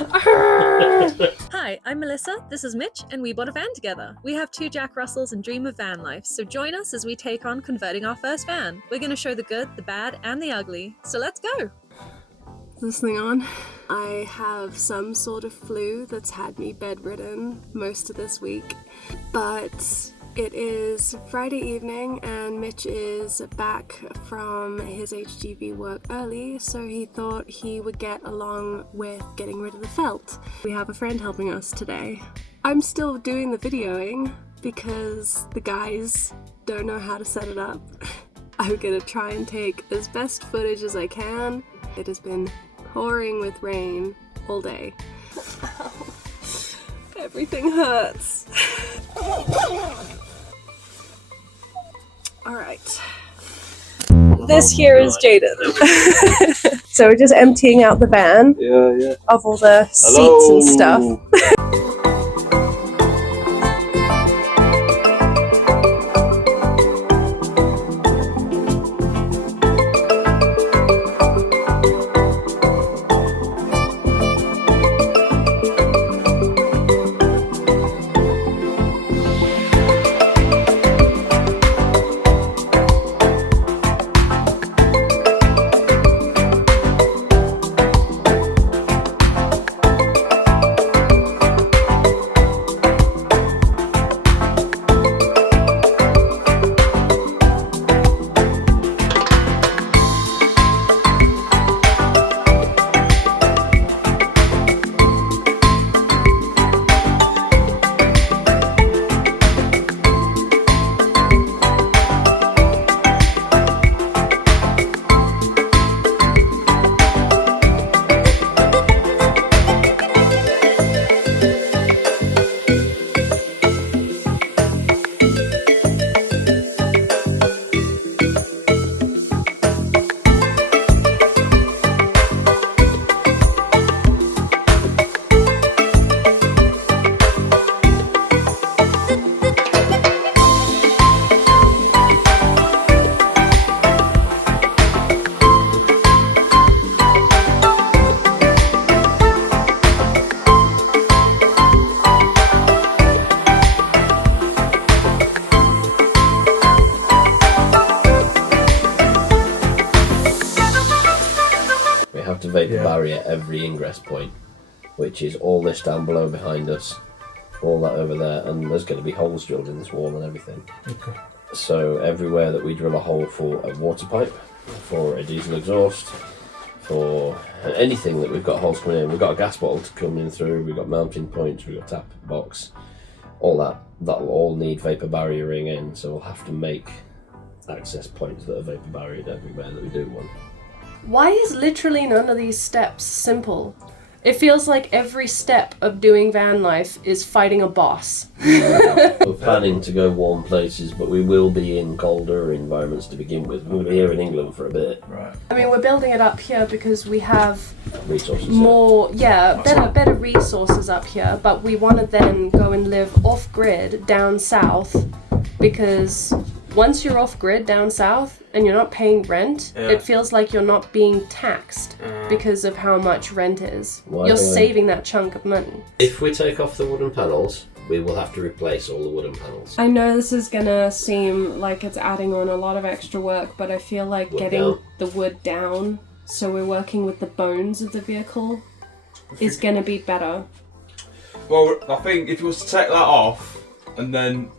Hi, I'm Melissa, this is Mitch, and we bought a van together. We have 2 Jack Russells and dream of van life, so join us as we take on converting our first van. We're going to show the good, the bad, and the ugly, so let's go! This thing on. I have some sort of flu that's had me bedridden most of this week, but it is Friday evening and Mitch is back from his HGV work early, so he thought he would get along with getting rid of the felt. We have a friend helping us today. I'm still doing the videoing because the guys don't know how to set it up. I'm gonna try and take as best footage as I can. It has been pouring with rain all day. Everything hurts. Alright. This here is Jaydon. So we're just emptying out the van of all the seats and stuff. To vapor barrier at every ingress point, which is all this down below behind us, all that over there, and there's going to be holes drilled in this wall and everything. Okay. So everywhere that we drill a hole for a water pipe, for a diesel exhaust, for anything that we've got holes coming in, we've got a gas bottle to come in through, we've got mounting points, we've got tap box, all that'll all need vapor barriering in, so we'll have to make access points that are vapor barriered everywhere that we do one. Why is literally none of these steps simple? It feels like every step of doing van life is fighting a boss. We're planning to go warm places, but we will be in colder environments to begin with. We'll be here in England for a bit. Right. I mean, we're building it up here because we have resources. Better resources up here, but we want to then go and live off-grid down south, because once you're off-grid down south and you're not paying rent, it feels like you're not being taxed because of how much rent is. You're saving that chunk of money. If we take off the wooden panels, we will have to replace all the wooden panels. I know this is gonna seem like it's adding on a lot of extra work, but I feel like getting the wood down, so we're working with the bones of the vehicle, is gonna be better. Well, I think if you was to take that off and then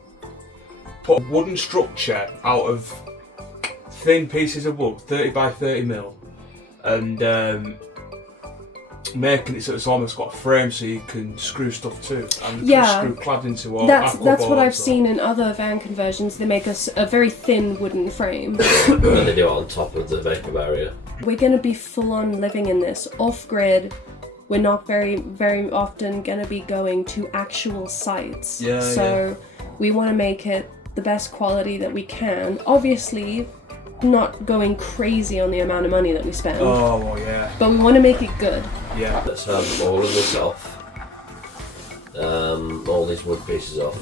put a wooden structure out of thin pieces of wood, 30 by 30 mil, and making it so it's almost got a frame so you can screw stuff to, and screw cladding to. Or that's what I've seen in other van conversions. They make a very thin wooden frame. And they do it on top of the vapor barrier. We're going to be full on living in this off-grid. We're not very, very often going to be going to actual sites. So we want to make it the best quality that we can. Obviously, not going crazy on the amount of money that we spend. Oh, well, yeah. But we want to make it good. Yeah. Let's have all of this off. All these wood pieces off.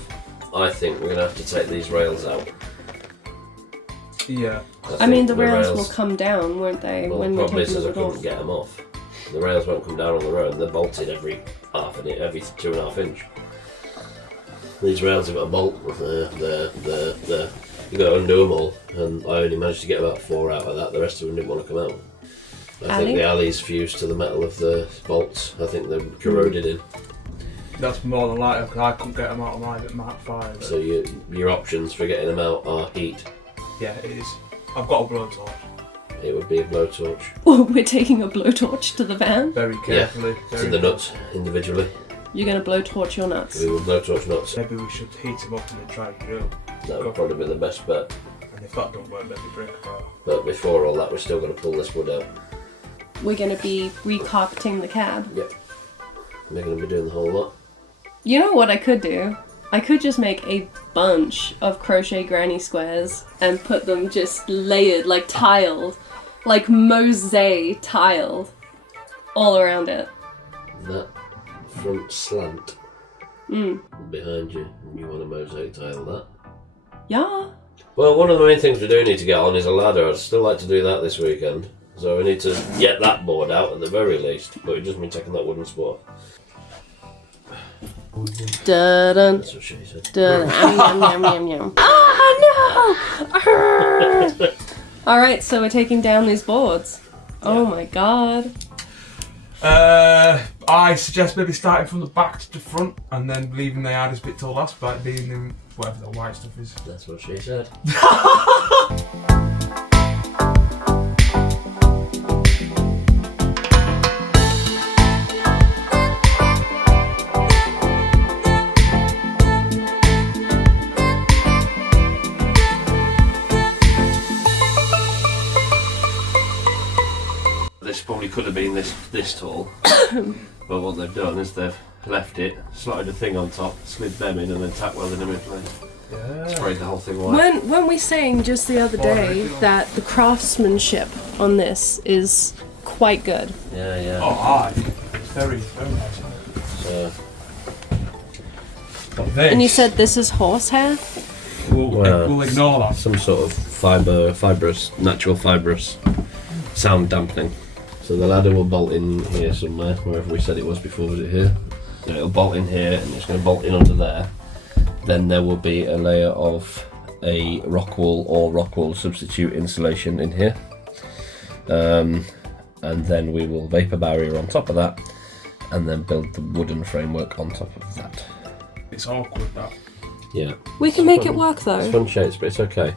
I think we're going to have to take these rails out. Yeah. I mean, the rails will come down, won't they? Well, when the problem we is I couldn't get them off. The rails won't come down on the road. They're bolted every 2.5 inch. These rails have got a bolt. They're you got to undo them all, and I only managed to get about 4 out of that. The rest of them didn't want to come out. I think the alley's fused to the metal of the bolts. I think they're corroded in. That's more than likely because I couldn't get them out of mine at Mark 5. So your options for getting them out are heat. Yeah, it is. I've got a blowtorch. It would be a blowtorch. Oh, we're taking a blowtorch to the van? Very carefully. Yeah, to the nuts individually. You're going to blowtorch your nuts? We will blowtorch nuts. Maybe we should heat them up and then try and grill. That would probably be the best bet. And if that don't work, maybe break a car. But before all that, we're still going to pull this wood out. We're going to be recarpeting the cab. Yep. We're going to be doing the whole lot. You know what I could do? I could just make a bunch of crochet granny squares and put them just layered, like tiled, like mosaic tiled, all around it. That front slant behind you, you want to mosaic tile that? Yeah. Well, one of the main things we do need to get on is a ladder. I'd still like to do that this weekend. So we need to get that board out at the very least, but it doesn't mean taking that wooden spot. Dun-dun. That's what she said. Dun-dun. Oh no! Alright, so we're taking down these boards. Oh my god. I suggest maybe starting from the back to the front and then leaving the hardest bit till last by being in whatever the white stuff is. That's what she said. This probably could have been this tall, but what they've done is they've left it, slotted a thing on top, slid them in, and then tack welded them in place. Yeah. Sprayed the whole thing white. Weren't we saying just the other day that the craftsmanship on this is quite good? Yeah. Oh, aye. It's very, very nice. So, But this, And you said this is horsehair? we'll ignore that. some sort of natural fibrous sound dampening. So the ladder will bolt in here somewhere, wherever we said it was before. Was it here? So it'll bolt in here, and it's going to bolt in under there. Then there will be a layer of a rock wool or rock wool substitute insulation in here, and then we will vapor barrier on top of that, and then build the wooden framework on top of that. It's awkward that. Yeah. We can make it work though. It's fun shapes, but it's okay.